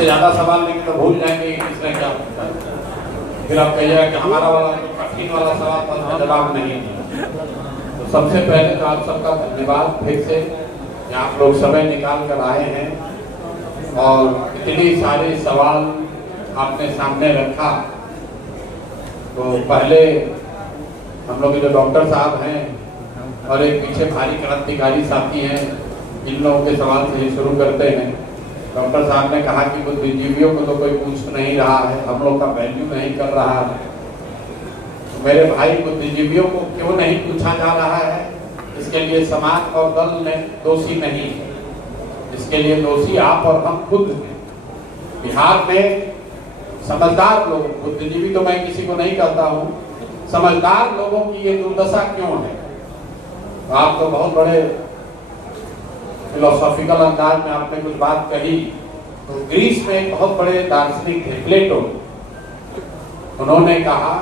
इससे ज्यादा सवाल लेंगे तो भूल जाएंगे कि किसने क्या पूछा, फिर आप कहिएगा कि हमारा वाला कठिन वाला सवाल था उसका जवाब नहीं दिया। तो सबसे पहले तो आप सबका धन्यवाद फिर से कि आप लोग समय निकाल कर आए हैं और इतने सारे सवाल आपने सामने रखा। तो पहले हम लोग के जो डॉक्टर साहब हैं और एक पीछे भारी क्रांतिकारी साथी हैं, इन लोगों के सवाल से ही शुरू करते हैं। डॉक्टर साहब ने कहा कि बुद्धिजीवियों को तो कोई पूछ नहीं रहा है, हम लोग का वैल्यू नहीं कर रहा है। तो मेरे भाई, बुद्धिजीवियों को क्यों नहीं पूछा जा रहा है? इसके लिए समाज और दल ने दोषी नहीं है, इसके लिए दोषी आप और हम खुद हैं। बिहार में समझदार लोग, बुद्धिजीवी तो मैं किसी को नहीं कहता हूँ, समझदार लोगों की ये दुर्दशा क्यों है? तो आप तो बहुत बड़े फिलोसॉफिकल अंदाज में आपने कुछ बात कही। तो ग्रीस में एक बहुत बड़े दार्शनिक थे, प्लेटो। उन्होंने कहा,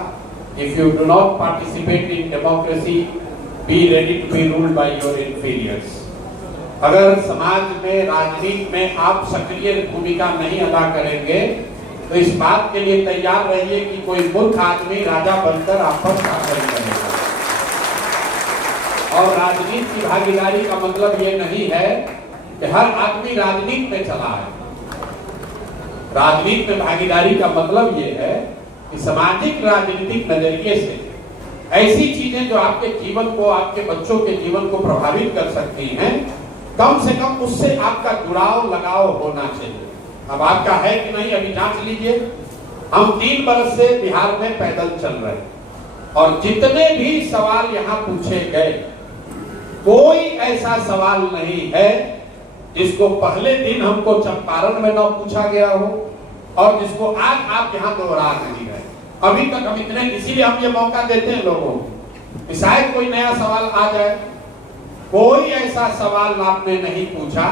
if you do not participate in democracy, be ready to be ruled by your inferiors. अगर समाज में, राजनीति में आप सक्रिय भूमिका नहीं अदा करेंगे तो इस बात के लिए तैयार रहिए कि कोई मूर्ख आदमी राजा बनकर आप पर शासन करेगा। और राजनीति की भागीदारी का मतलब ये नहीं है कि हर आदमी राजनीति में चला है। राजनीति में भागीदारी का मतलब ये है कि सामाजिक राजनीतिक नजरिए से ऐसी चीजें जो आपके जीवन को, आपके बच्चों के जीवन को प्रभावित कर सकती हैं, कम से कम उससे आपका जुड़ाव, लगाव होना चाहिए। अब आपका है कि नहीं, अभी जांच लीजिए। हम 3 वर्ष से बिहार में पैदल चल रहे हैं और जितने भी सवाल यहाँ पूछे गए, कोई ऐसा सवाल नहीं है जिसको पहले दिन हमको चंपारण में न पूछा गया हो और जिसको आज आप यहाँ दोहरा नहीं रहे। अभी तक हम इतने, इसीलिए हम ये मौका देते हैं लोगों को, शायद कोई नया सवाल आ जाए। कोई ऐसा सवाल आपने नहीं पूछा,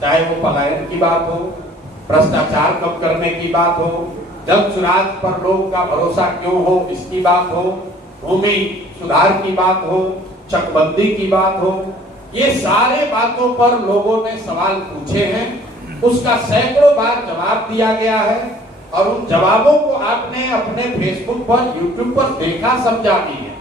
चाहे वो पलायन की बात हो, भ्रष्टाचार कम करने की बात हो, जल सुराज पर लोगों का भरोसा क्यों हो इसकी बात हो, भूमि सुधार की बात हो, चकबंदी की बात हो, ये सारे बातों पर लोगों ने सवाल पूछे हैं। उसका सैकड़ों बार जवाब दिया गया है और उन जवाबों को आपने अपने फेसबुक पर, यूट्यूब पर देखा, समझा भी है।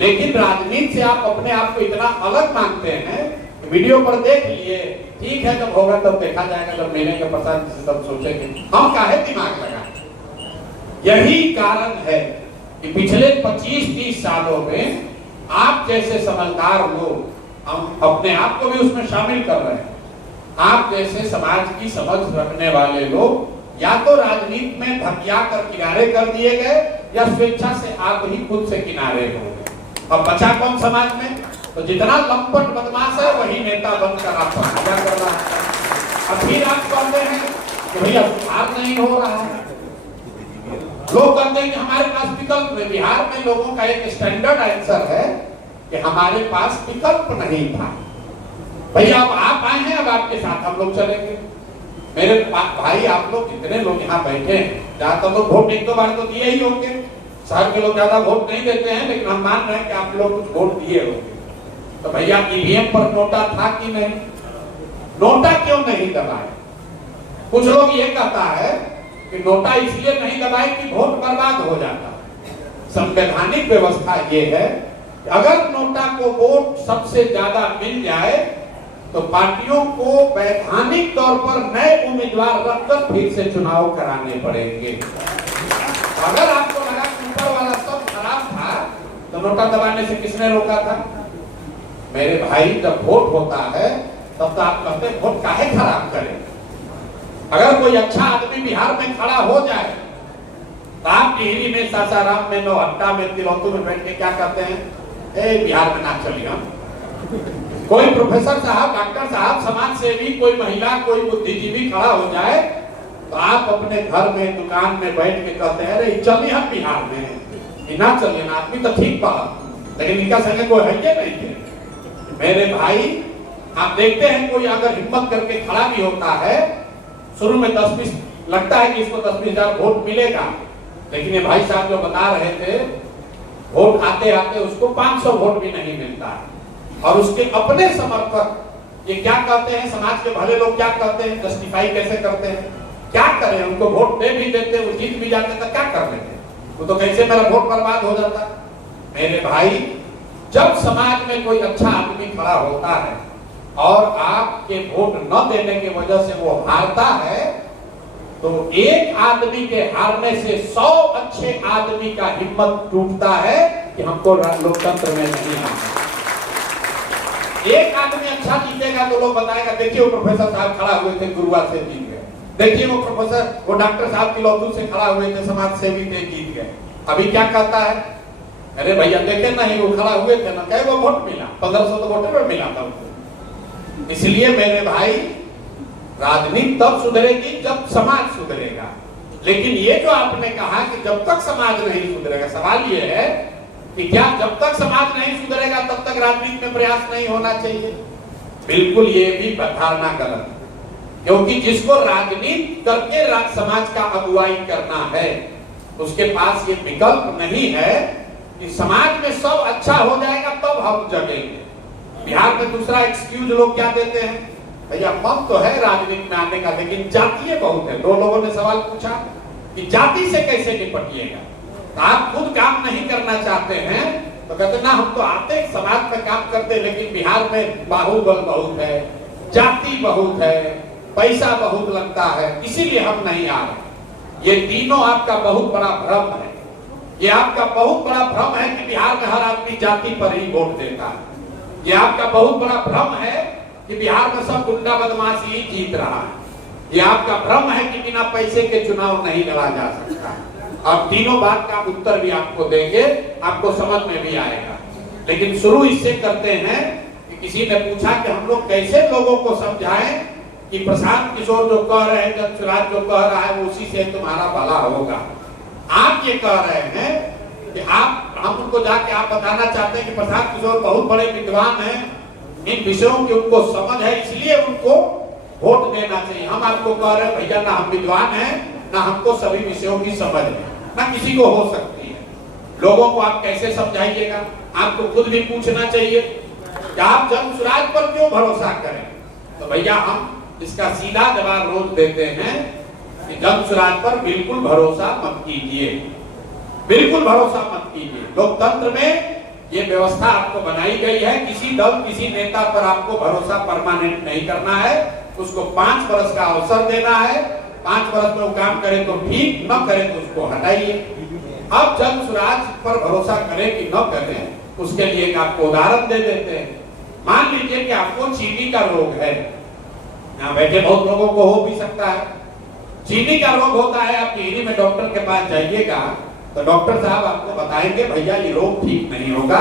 लेकिन राजनीति से आप अपने आप को इतना अलग मानते हैं, वीडियो पर देख लिए, ठीक है, जब होगा तब देखा जाएगा, जब मिलेंगे प्रसाद से तब सोचेंगे। हम काहे दिमाग लगाएं? यही कारण है कि पिछले 25-30 सालों में आप जैसे समझदार लोग, हम अपने आप को भी उसमें शामिल कर रहे हैं, आप जैसे समाज की समझ रखने वाले लोग या तो राजनीति में धकिया कर किनारे कर दिए गए या स्वेच्छा से आप ही खुद से किनारे हो गए। अब बचा कौन समाज में? तो जितना लंपट बदमाश है वही नेता बनकर आपको हत्या कर रहा है। अब फिर आप कहते हैं कि भैया सुधार नहीं हो रहा है। लोग कहते हैं कि हमारे पास विकल्प है। बिहार में लोगों का एक स्टैंडर्ड आंसर है कि हमारे पास विकल्प नहीं था। भैया अब आप आए हैं, अब आपके साथ हम लोग चलेंगे। मेरे भाई, आप लोग जितने लोग यहाँ बैठे हैं, ज्यादातर लोग वोट 1-2 बार तो दिए ही होंगे। शहर के लोग ज्यादा वोट नहीं देते हैं, लेकिन हम मान रहे हैं कि आप लोग कुछ वोट दिए होंगे। तो भैया ईवीएम पर नोटा था कि नहीं? नोटा क्यों नहीं दबाए? कुछ लोग ये कहता है कि नोटा इसलिए नहीं दबाए कि वोट बर्बाद हो जाता। संवैधानिक व्यवस्था ये है कि अगर नोटा को वोट सबसे ज्यादा मिल जाए तो पार्टियों को वैधानिक तौर पर नए उम्मीदवार रखकर फिर से चुनाव कराने पड़ेंगे। अगर आपको लगा कि ऊपर वाला सब खराब था तो नोटा दबाने से किसने रोका था? मेरे भाई, जब वोट होता है तब तो आप कहते हैं वोट काहे खराब करें। अगर कोई अच्छा आदमी बिहार में खड़ा हो जाए तो आप टिहरी में, सासाराम में, नौहट्टा में, तिलौतू में बैठ के क्या कहते हैं? बिहार में ना चलिए हम। कोई प्रोफेसर साहब, डॉक्टर साहब, समाज सेवी, कोई महिला, कोई बुद्धिजीवी खड़ा हो जाए तो आप अपने घर में, दुकान में बैठ के कहते हैं अरे चलिए हम बिहार में, ना चलिए ना, आदमी तो ठीक पा, लेकिन इनका संगे कोई है क्या? नहीं है। मेरे भाई, आप देखते हैं कोई अगर हिम्मत करके खड़ा भी होता है, शुरू में 10-20 लगता है कि इसको 10-20 हजार वोट मिलेगा, लेकिन ये भाई साहब जो बता रहे थे, वोट आते आते उसको 500 वोट भी नहीं मिलता। और उसके अपने समर्थक ये क्या कहते हैं, समाज के भले लोग क्या कहते हैं, जस्टिफाई कैसे करते हैं क्या करें, उनको वोट दे भी देते, वो जीत भी जाते तो क्या कर लेते, वो तो कैसे मेरा वोट बर्बाद हो जाता। मेरे भाई, जब समाज में कोई अच्छा आदमी खड़ा होता है और आपके वोट न देने की वजह से वो हारता है, तो एक आदमी के हारने से 100 अच्छे आदमी का हिम्मत टूटता है कि हमको लोकतंत्र में नहीं आना। एक आदमी अच्छा जीतेगा तो लोग बताएगा, देखिए वो प्रोफेसर साहब खड़ा हुए थे, गुरुवार से जीत गए, देखिए वो प्रोफेसर, वो डॉक्टर साहब की लौटू से खड़ा हुए थे, समाज सेवी थे, जीत गए। अभी क्या कहता है, अरे भैया देखे नहीं, वो खड़ा हुए थे ना, कई वो वोट मिला, 1500 तो वोट में मिला था उनको। इसलिए मेरे भाई, राजनीति तब सुधरेगी जब समाज सुधरेगा। लेकिन ये जो आपने कहा कि जब तक समाज नहीं सुधरेगा, सवाल ये है कि क्या जब तक समाज नहीं सुधरेगा तब तक राजनीति में प्रयास नहीं होना चाहिए? बिल्कुल, ये भी धारणा गलत है, क्योंकि जिसको राजनीति करके समाज का अगुवाई करना है, उसके पास ये विकल्प नहीं है कि समाज में सब अच्छा हो जाएगा तब हम जगेंगे। बिहार में दूसरा एक्सक्यूज लोग क्या देते हैं, भैया मन तो है राजनीति में आने का, लेकिन जातीय बहुत है। दो लोगों ने सवाल पूछा कि जाति से कैसे निपटिएगा, तो आप खुद काम नहीं करना चाहते हैं तो कहते ना, हम तो आते समाज में काम करते, लेकिन बिहार में बाहुबल बहुत है, जाति बहुत है, पैसा बहुत लगता है, इसीलिए हम नहीं आ रहे। ये तीनों आपका बहुत बड़ा भ्रम है। ये आपका बहुत बड़ा भ्रम है कि बिहार में हर आदमी जाति पर ही वोट देता है। ये आपका बहुत बड़ा भ्रम है कि बिहार में सब गुंडा बदमाशी ही जीत रहा है। ये आपका भ्रम है कि बिना पैसे के चुनाव नहीं लड़ा जा सकता। अब तीनों बात का उत्तर भी आपको देंगे, आपको समझ में भी आएगा। लेकिन शुरू इससे करते हैं कि किसी ने पूछा कि हम लोग कैसे लोगों को समझाएं कि प्रशांत किशोर जो कह रहे हैं, जब सुराज जो कह रहा है, उसी से तुम्हारा भला होगा। आप ये कह रहे हैं कि हम उनको जाके आप बताना चाहते हैं कि प्रशांत किशोर बहुत बड़े विद्वान हैं, इन विषयों की उनको समझ है, इसलिए उनको वोट देना चाहिए। हम आपको कह रहे हैं भैया, ना हम विद्वान हैं, ना हमको सभी विषयों की समझ है, ना किसी को हो सकती है। लोगों को आप कैसे समझाइएगा? आपको खुद भी पूछना चाहिए कि आप जन सुराज पर क्यों भरोसा करें। तो भैया, हम इसका सीधा जवाब रोज देते हैं कि जन सुराज पर बिल्कुल भरोसा मत कीजिए, बिल्कुल भरोसा मत कीजिए। लोकतंत्र में ये व्यवस्था आपको बनाई गई है, किसी दल, किसी नेता पर आपको भरोसा परमानेंट नहीं करना है, उसको 5 वर्ष का अवसर देना है। 5 वर्ष में वो काम करे तो ठीक, न करे तो उसको हटाइए। अब जन सुराज पर भरोसा करें कि न करें, उसके लिए एक आपको उदाहरण दे देते हैं। मान लीजिए कि आपको चीनी का रोग है, यहाँ बैठे बहुत लोगों को हो भी सकता है। चीनी का रोग होता है, आप टिहरी में डॉक्टर के पास जाइएगा तो डॉक्टर साहब आपको बताएंगे भैया ये रोग ठीक नहीं होगा,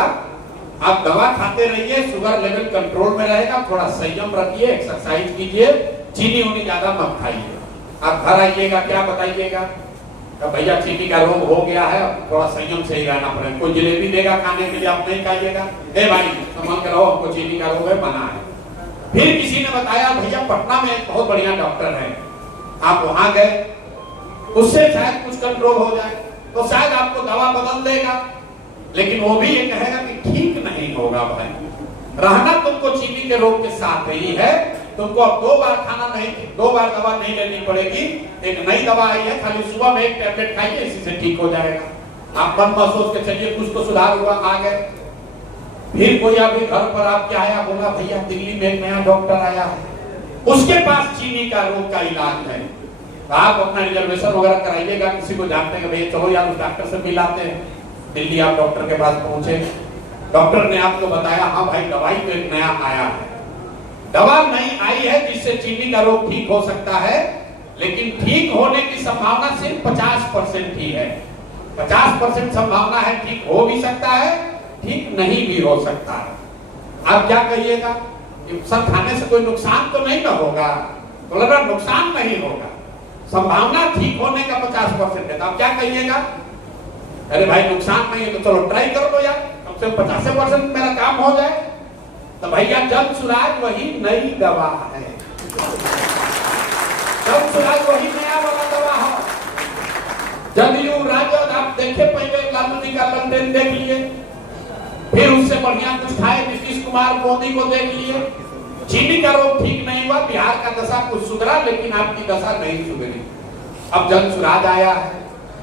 आप दवा खाते रहिए, शुगर लेवल कंट्रोल में रहेगा, थोड़ा संयम रखिए, एक्सरसाइज कीजिए, चीनी उनी ज्यादा मत खाइए। आप घर आइएगा, क्या बताइएगा? तो भैया चीनी का रोग हो गया है, थोड़ा संयम से ही रहना पड़ेगा। कोई जलेबी देगा खाने के लिए, आप नहीं खाइएगा, हे भाई संभाल के रहो, हमको चीनी का रोग है, मना है। फिर किसी ने बताया भैया पटना में एक बहुत बढ़िया डॉक्टर है, आप वहां गए, उससे शायद कुछ कंट्रोल हो जाए, तो शायद आपको दवा बदल देगा। लेकिन वो भी ये कहेगा कि ठीक नहीं होगा भाई, रहना तुमको चीनी के रोग के साथ ही है, तुमको अब 2 बार खाना नहीं, 2 बार दवा नहीं लेनी पड़ेगी, एक नई दवा आई है, खाली सुबह में 1 टैबलेट खाइए, इसी से ठीक हो जाएगा। आप मन में सोच के चलिए कुछ तो सुधार हुआ, आ गए। फिर कोई अभी घर पर आपके आया, बोला भैया दिल्ली में एक नया डॉक्टर आया है, उसके पास चीनी का रोग का इलाज है, आप अपना रिजर्वेशन वगैरह कराइएगा, किसी को जानते हैं भैया चलो यार उस डॉक्टर से मिलाते हैं। दिल्ली आप डॉक्टर के पास पहुंचे, डॉक्टर ने आपको बताया हाँ भाई दवाई तो एक नया आया है, दवा नई आई है जिससे चीनी का रोग ठीक हो सकता है, लेकिन ठीक होने की संभावना सिर्फ 50% ही है। 50% संभावना है, ठीक हो भी सकता है, ठीक नहीं भी हो सकता है। आप क्या कहिएगा? सब खाने से कोई नुकसान तो नहीं ना होगा? तो लगा नुकसान नहीं होगा, संभावना ठीक होने का 50% है। तो आप क्या कहिएगा? अरे भाई नुकसान नहीं है तो चलो ट्राई कर लो यार, कम से कम 50% मेरा काम हो जाए। तो भैया जन सुराज वही नई दवा है, जन सुराज वही नया वाला दवा है। जदयू राजद आप देखे, पहले लालू जी का लेनदेन देख लिए, फिर उससे बढ़िया कुछ खाए नीतीश कुमार मोदी को देख लिए, चीनी का रोग ठीक नहीं हुआ, बिहार का दशा कुछ सुधरा, लेकिन आपकी दशा नहीं सुधरी। अब जन सुराज आया है,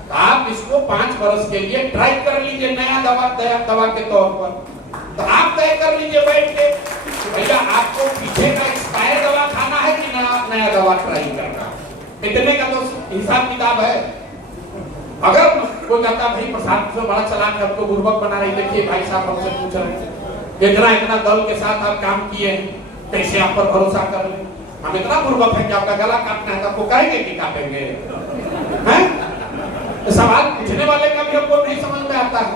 तो आप इसको 5 वर्ष के लिए ट्राई कर लीजिए, नया दवा के तौर पर। तो आप तय कर लीजिए बैठ के, भैया आपको पीछे का एक्सपायर दवा खाना है कि नया दवा ट्राई करना, इतने का तो हिसाब किताब है। अगर कोई कहता भाई प्रसाद से बड़ा चला के हमको बुर्बक बना रही, देखिए भाई साहब हमसे पूछ रहे इतना दल के साथ आप काम किए हैं, कैसे आप पर भरोसा कर ले? हम इतना बुर्बक है कि आपका गला काटना है तो आपको कहेंगे कि काटेंगे? हैं? तो सवाल पूछने वाले का भी हमको नहीं समझ में आता है।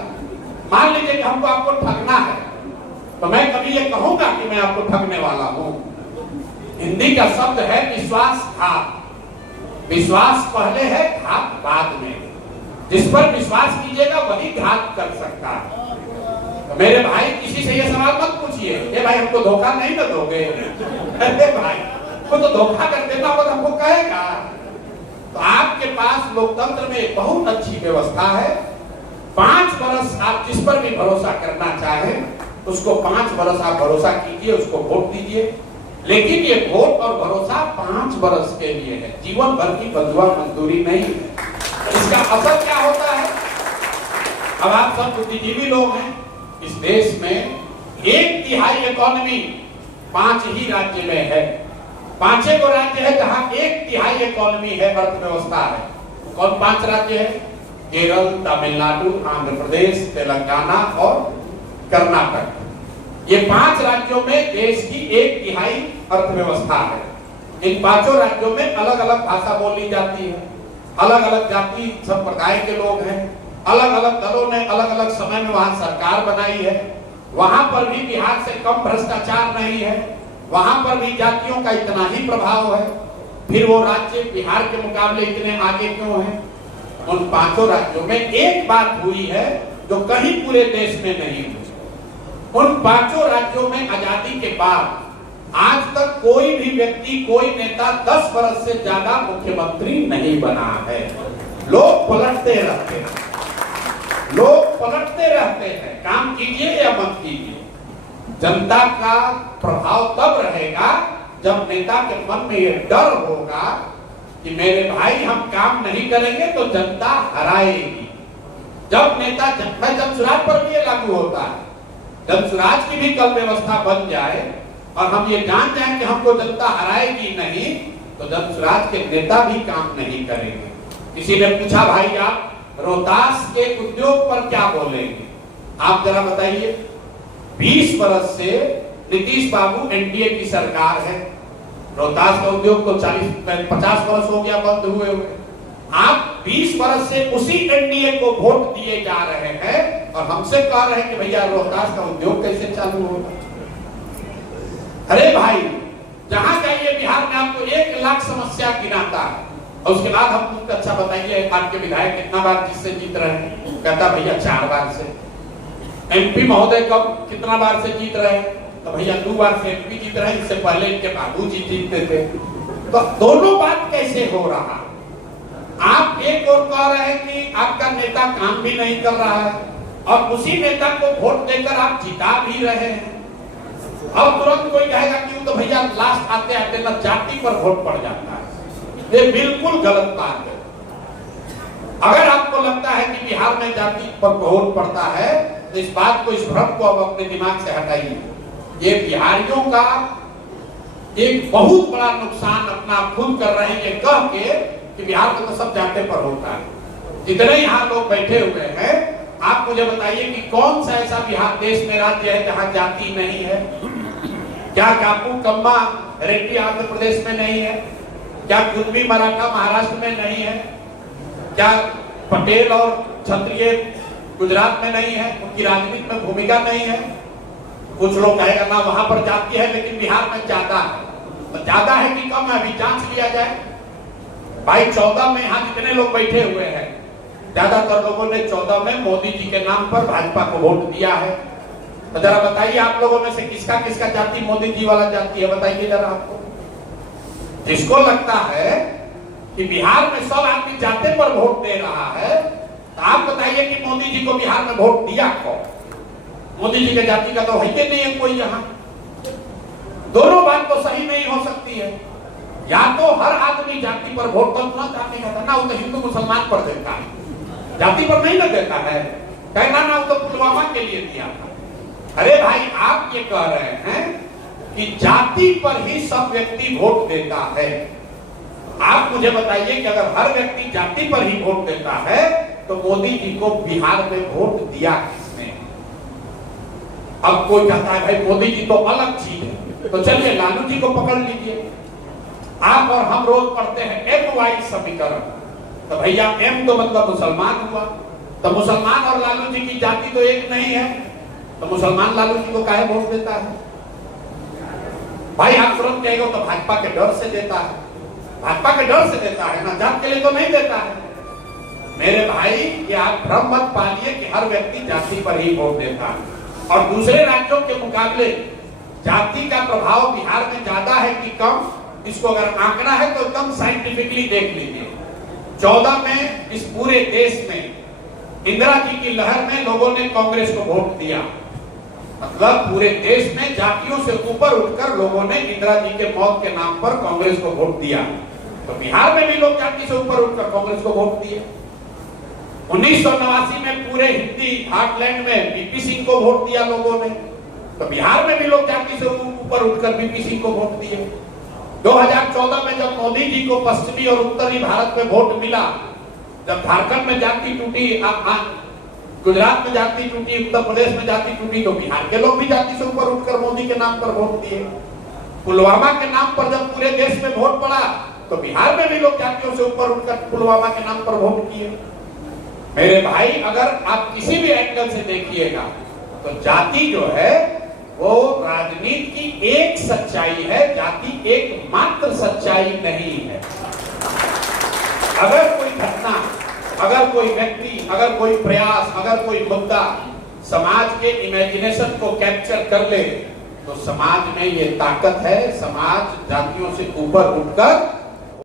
मान लीजिए कि हमको आपको ठगना है, तो मैं कभी ये कहूंगा कि मैं आपको ठगने वाला हूं? हिंदी का शब्द है विश्वासघात। विश्वास पहले है, घात बाद में। जिस पर विश्वास कीजिएगा वही घात कर सकता है। तो मेरे भाई किसी से ये सवाल मत पूछिए, ये भाई हमको धोखा नहीं ना दोगे? अरे भाई वो तो धोखा कर देता हो तो हमको कहेगा। तो आपके पास लोकतंत्र में बहुत अच्छी व्यवस्था है। 5 वर्ष आप जिस पर भी भरोसा करना चाहें उसको 5 वर्ष आप भरोसा कीजिए, उसको वोट दीजिए। लेकिन ये वोट और भरोसा 5 वर्ष के लिए है, जीवन भर की बंधुआ मजदूरी नहीं है। इसका असर क्या होता है? अब आप सब बुद्धिजीवी लोग हैं, इस देश में 1/3 इकोनॉमी 5 ही राज्य में है। 5 को राज्य है जहां 1/3 इकोनॉमी है, अर्थव्यवस्था है। कौन 5 राज्य है? केरल, तमिलनाडु, आंध्र प्रदेश, तेलंगाना और कर्नाटक। ये 5 राज्यों में देश की 1/3 अर्थव्यवस्था है। इन 5 राज्यों में अलग अलग भाषा बोली जाती है, अलग अलग जाति संप्रदाय के लोग हैं, अलग अलग दलों ने अलग अलग समय में वहां सरकार बनाई है। वहां पर भी बिहार से कम भ्रष्टाचार नहीं है, वहां पर भी जातियों का इतना ही प्रभाव है। फिर वो राज्य बिहार के मुकाबले इतने आगे क्यों हैं? उन 5 राज्यों में एक बात हुई है जो कहीं पूरे देश में नहीं हुई। उन 5 राज्यों में आजादी के बाद आज तक कोई भी व्यक्ति, कोई नेता 10 वर्ष से ज्यादा मुख्यमंत्री नहीं बना है। लोग पलटते रहते हैं, लोग पलटते रहते हैं। काम कीजिए या मत कीजिए, जनता का प्रभाव तब रहेगा जब नेता के मन में यह डर होगा कि मेरे भाई हम काम नहीं करेंगे तो जनता हराएगी। जब नेता जनसुराज पर भी ये लागू होता है, जनसुराज की भी कल व्यवस्था बन जाए और हम ये जान जाएं कि हमको जनता हराएगी नहीं, तो जनसुराज के नेता भी काम नहीं करेंगे। किसी ने पूछा भाई आप रोहतास के उद्योग पर क्या बोलेंगे? आप जरा बताइए। 20 वर्ष से नीतीश बाबू एनडीए की सरकार है, रोहतास का उद्योग तो 40-50 वर्ष हो गया बंद हुए हुए। आप 20 वर्ष से उसी एनडीए को वोट दिए जा रहे हैं और हमसे कह रहे हैं कि भैया रोहतास का उद्योग कैसे चालू होगा? अरे भाई, जहां जाइए बिहार में आपको 1 लाख समस्या गिनाता है और उसके बाद हम पूछते अच्छा बताइए आपके विधायक कितना बार जिससे जीत रहे हैं? कहता भैया 4 बार से। एमपी महोदय कब कितना बार से जीत रहे हैं? तो भैया 2 बार से एमपी जीत रहे हैं, इससे पहले इनके बाबूजी जीतते थे। तो दोनों बात कैसे हो रहा? आप एक और कह रहे हैं कि आपका नेता काम भी नहीं कर रहा है और उसी नेता को वोट देकर आप जिता भी रहे हैं। अब तुरंत कोई कहेगा कि तो भैया लास्ट आते आते ना जाति पर वोट पड़ जाता है। ये बिल्कुल गलत बात है। अगर आपको लगता है कि बिहार में जाति पर वोट पड़ता है तो इस बात को, इस भ्रम को अब अपने दिमाग से हटाइए। ये बिहारियों का एक बहुत बड़ा नुकसान अपना खुद कर रहे हैं ये कह के कि बिहार में तो सब जाते पर होता है। जितने यहाँ लोग बैठे हुए हैं, आप मुझे बताइए कि कौन सा ऐसा बिहार देश में राज्य है जहाँ जाति नहीं है? क्या कापू कम्मा रेड्डी आंध्र प्रदेश में नहीं है? क्या कुर्मी मराठा महाराष्ट्र में नहीं है? क्या पटेल और क्षत्रिय गुजरात में नहीं है? उनकी राजनीति में भूमिका नहीं है? कुछ लोग कहेगा ना वहां पर जाति है लेकिन बिहार में ज्यादा है। तो ज्यादा है कि कम है? अभी जांच लिया जाए। भाई 14 में यहाँ जितने लोग बैठे हुए हैं, ज्यादातर लोगों ने 14 में मोदी जी के नाम पर भाजपा को वोट दिया है। तो जरा बताइए आप लोगों में से किसका किसका जाति मोदी जी वाला जाति है? बताइए जरा आपको। जिसको लगता है कि बिहार में सब आदमी जाते पर वोट दे रहा है, तो आप बताइए कि मोदी जी को बिहार में वोट दिया कौन? मोदी जी के जाति का तो है नहीं है कोई यहाँ। दोनों बात तो सही नहीं हो सकती है। या तो हर आदमी जाति पर वोट तो तुरंत आदमी कहता ना, वो तो हिंदू मुसलमान पर देता है, जाति पर नहीं ना देता है। कहना ना, वो तो पुलवामा के लिए दिया था। अरे भाई, आप ये कह रहे हैं कि जाति पर ही सब व्यक्ति वोट देता है। आप मुझे बताइए कि अगर हर व्यक्ति जाति पर ही वोट देता है तो मोदी जी को बिहार में वोट दिया किसने? अब कोई कहता है भाई मोदी जी तो अलग चीज है, तो चलिए लालू जी को पकड़ लीजिए। आप और हम रोज पढ़ते हैं MY समीकरण, तो भैया M तो मतलब मुसलमान हुआ, तो मुसलमान और लालू जी की जाति तो एक नहीं है, तो मुसलमान लालू जी को काहे वोट देता है? भाई आप तुरंत कहेंगे तो भाजपा के डर से देता है, भाजपा के डर से देता है ना, जात के लिए तो नहीं देता है। मेरे भाई, ये आप भ्रम मत पालिए कि हर व्यक्ति जाति पर ही वोट देता है। और दूसरे राज्यों के मुकाबले जाति का प्रभाव बिहार में ज्यादा है कि कम, इसको अगर आंकना है तो एकदम साइंटिफिकली देख लीजिए। 14 में इस पूरे देश में इंदिरा जी की लहर में लोगों ने कांग्रेस को वोट दिया, मतलब पूरे देश में जातियों से ऊपर उठकर लोगों ने इंदिरा जी के मौत के नाम पर कांग्रेस को वोट दिया। तो बिहार में भी लोग जाति से ऊपर उठकर कांग्रेस को वोट दिए। 1989 में पूरे हिंदी हार्टलैंड में बीपी सिंह को वोट दिया लोगों ने, तो बिहार में भी लोग जाति से ऊपर उठकर बीपी सिंह को वोट दिए। 2014 में जब मोदी जी को पश्चिमी और उत्तरी भारत में वोट मिला, जब झारखंड में जाति टूटी, गुजरात में जाति टूटी, उत्तर प्रदेश में जाति टूटी, तो बिहार के लोग भी जाति से ऊपर उठकर मोदी के नाम पर वोट दिए। पुलवामा के नाम पर जब पूरे देश में वोट पड़ा, तो बिहार में भी लोग जातियों से ऊपर उठकर पुलवामा के नाम पर वोट किए। मेरे भाई, अगर आप किसी भी एंगल से देखिएगा तो जाति जो है वो राजनीति की एक सच्चाई है, जाति एकमात्र सच्चाई नहीं है। अगर कोई घटना, अगर कोई व्यक्ति, अगर कोई प्रयास, अगर कोई मुद्दा समाज के इमेजिनेशन को कैप्चर कर ले, तो समाज में ये ताकत है, समाज जातियों से ऊपर उठकर